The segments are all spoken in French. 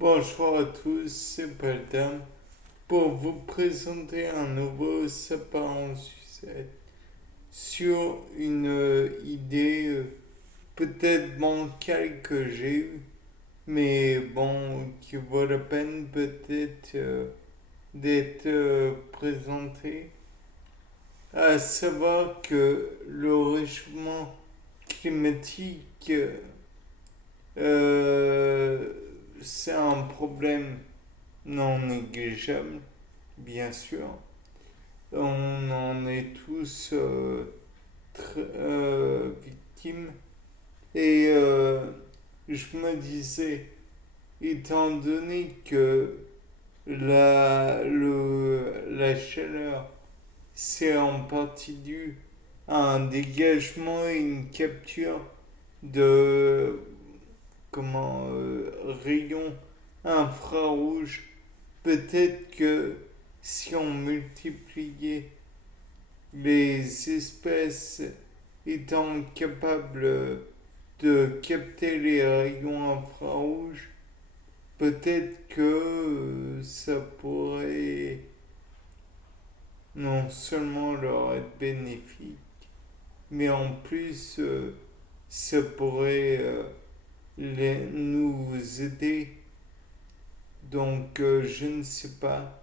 Bonjour à tous, c'est Paltam pour vous présenter un nouveau sapin en sucette sur une idée peut-être bancale que j'ai eue, mais bon, qui vaut la peine peut-être d'être présentée, à savoir que le réchauffement climatique, euh, c'est un problème non négligeable, bien sûr. On en est tous victimes. Et je me disais, étant donné que la chaleur, c'est en partie dû à un dégagement et une capture de rayons infrarouges, peut-être que si on multipliait les espèces étant capables de capter les rayons infrarouges, peut-être que ça pourrait non seulement leur être bénéfique, mais en plus ça pourrait nous aider. Donc je ne sais pas,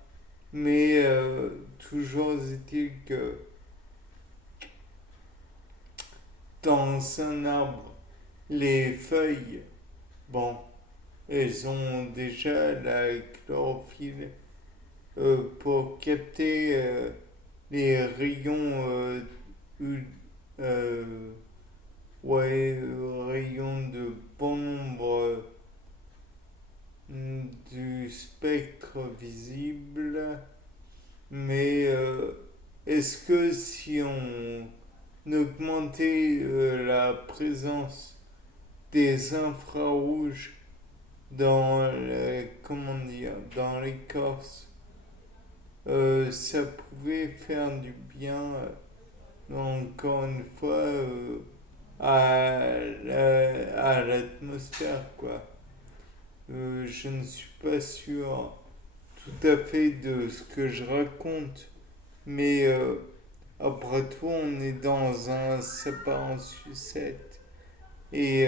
mais toujours est-il que dans un arbre, les feuilles, bon, elles ont déjà la chlorophylle pour capter les rayons, euh, rayons de bon nombre du spectre visible. Mais est-ce que si on augmentait la présence des infrarouges dans l'écorce, ça pouvait faire du bien, encore une fois, à l'atmosphère, quoi. Je ne suis pas sûr tout à fait de ce que je raconte, mais après tout, on est dans un sapin en sucette. Et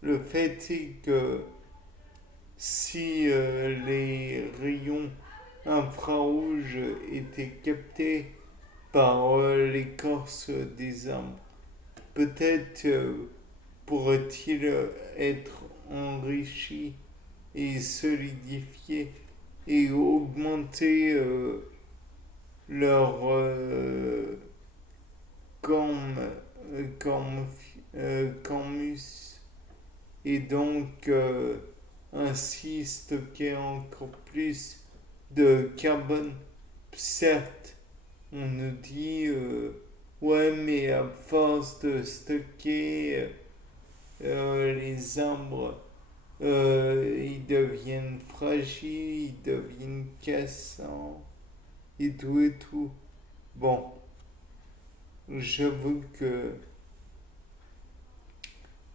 le fait est que si les rayons infrarouges étaient captés par l'écorce des arbres, peut-être pourrait-il être enrichi et solidifié et augmenter leur corm, corm, cormus et donc ainsi stocker encore plus de carbone. Certes, on nous dit ouais, mais à force de stocker les arbres, ils deviennent fragiles, ils deviennent cassants et tout et tout. Bon, j'avoue que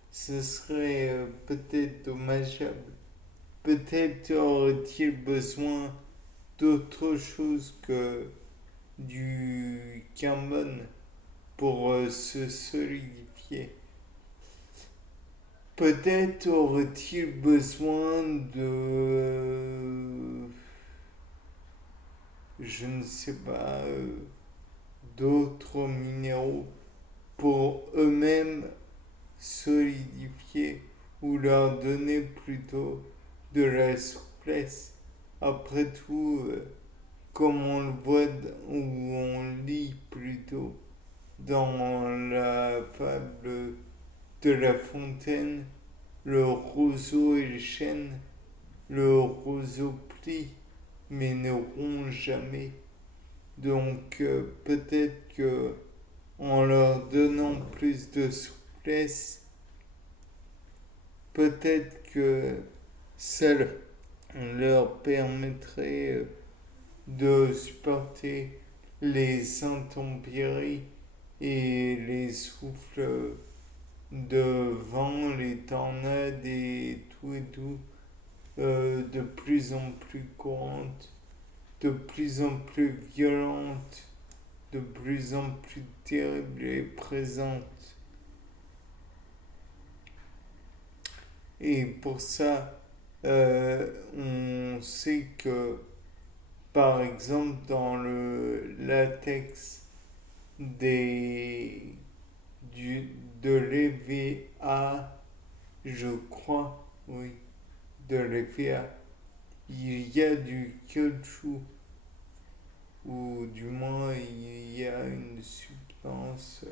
ce serait peut-être dommageable. Peut-être aurait-il besoin d'autre chose que du carbone pour se solidifier. Peut-être aurait-il besoin de, je ne sais pas, d'autres minéraux pour eux-mêmes solidifier ou leur donner plutôt de la souplesse. Après tout, comme on le voit ou on lit plutôt dans la fable de La Fontaine, le roseau et le chêne, le roseau plie mais ne rompt jamais. Donc peut-être que en leur donnant plus de souplesse, peut-être que ça leur permettrait de supporter les intempéries et les souffles de vent, les tornades et tout et tout. de plus en plus courantes, de plus en plus violentes, de plus en plus terribles et présentes. Et pour ça, on sait que, par exemple, dans le latex des, du, de l'EVA, je crois, oui, de l'EVA, il y a du caoutchouc, ou du moins il y a une substance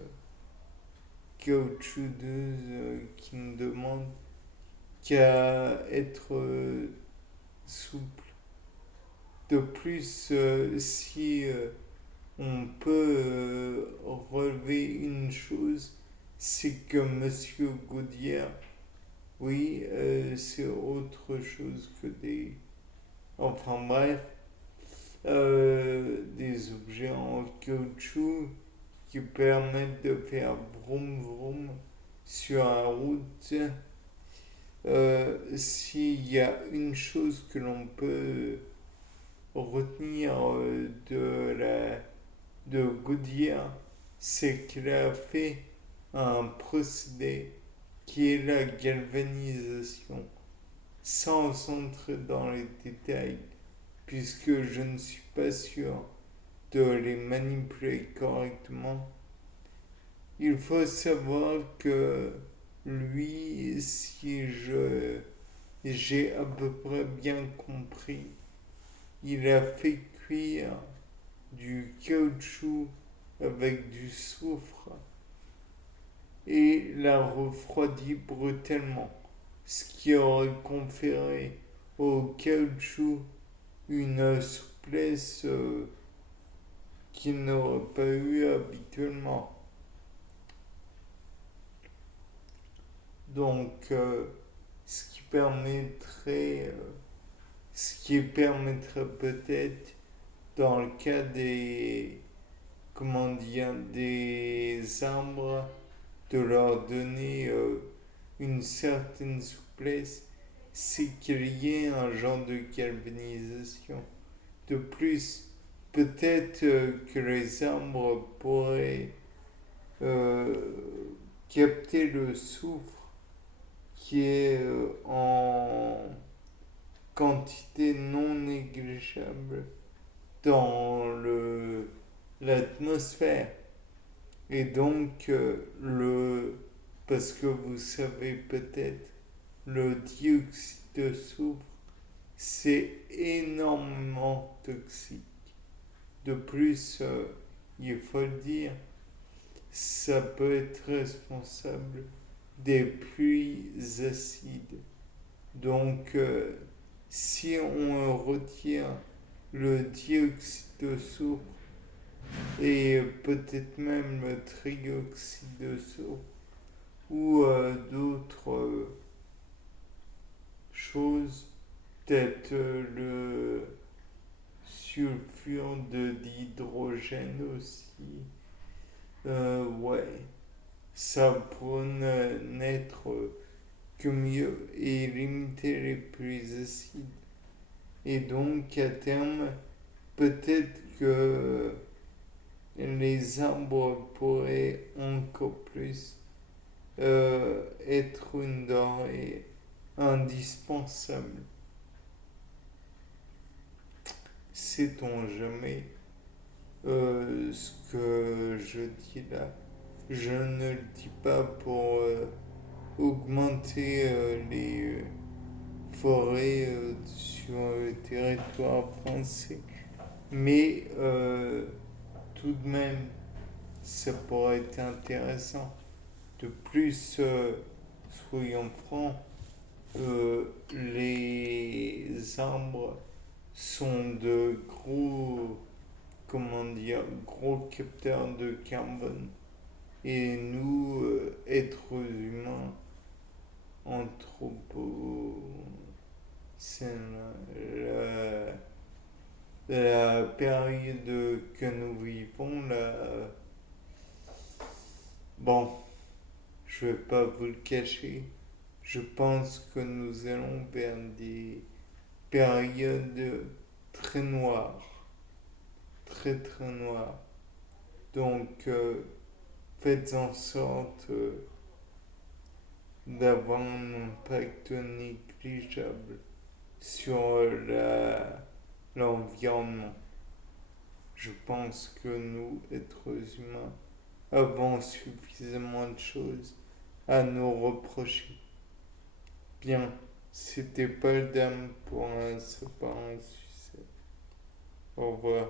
caoutchouteuse qui ne demande qu'à être souple. De plus, si on peut relever une chose, c'est que Monsieur Gaudière, oui, c'est autre chose que des... Enfin bref, des objets en caoutchouc qui permettent de faire vroom vroom sur la route. S'il y a une chose que l'on peut retenir de Goodyear, c'est qu'il a fait un procédé qui est la galvanisation, sans entrer dans les détails, puisque je ne suis pas sûr de les manipuler correctement. Il faut savoir que lui, si j'ai à peu près bien compris, il a fait cuire du caoutchouc avec du soufre et l'a refroidi brutalement, ce qui aurait conféré au caoutchouc une souplesse qu'il n'aurait pas eu habituellement. Donc, ce qui permettrait peut-être dans le cas des, comment dire, des arbres, de leur donner une certaine souplesse, c'est qu'il y ait un genre de galvanisation. De plus, peut-être que les arbres pourraient euh, capter le soufre qui est en quantité non négligeable dans l'atmosphère. Et donc, parce que vous savez peut-être, le dioxyde de soufre, c'est énormément toxique. De plus, il faut le dire, ça peut être responsable des pluies acides. Donc, si on retire le dioxyde de soufre et peut-être même le trioxyde de soufre ou d'autres choses, peut-être le sulfure d'hydrogène aussi, ouais, ça pourrait n'être que mieux et limiter les pluies acides. Et donc, à terme, peut-être que les arbres pourraient encore plus être une denrée indispensable. Sait-on jamais ce que je dis là? Je ne le dis pas pour augmenter les forêts sur le territoire français, mais tout de même, ça pourrait être intéressant. De plus, soyons francs, les arbres sont de gros capteurs de carbone. Et nous, êtres humains, anthropo, c'est la période que nous vivons, là, bon, je vais pas vous le cacher, je pense que nous allons vers des période très noire, très très noire. Donc, faites en sorte d'avoir un impact négligeable sur l'environnement. Je pense que nous, êtres humains, avons suffisamment de choses à nous reprocher. Bien, c'était pas le dame pour un sapin à succès. Au revoir.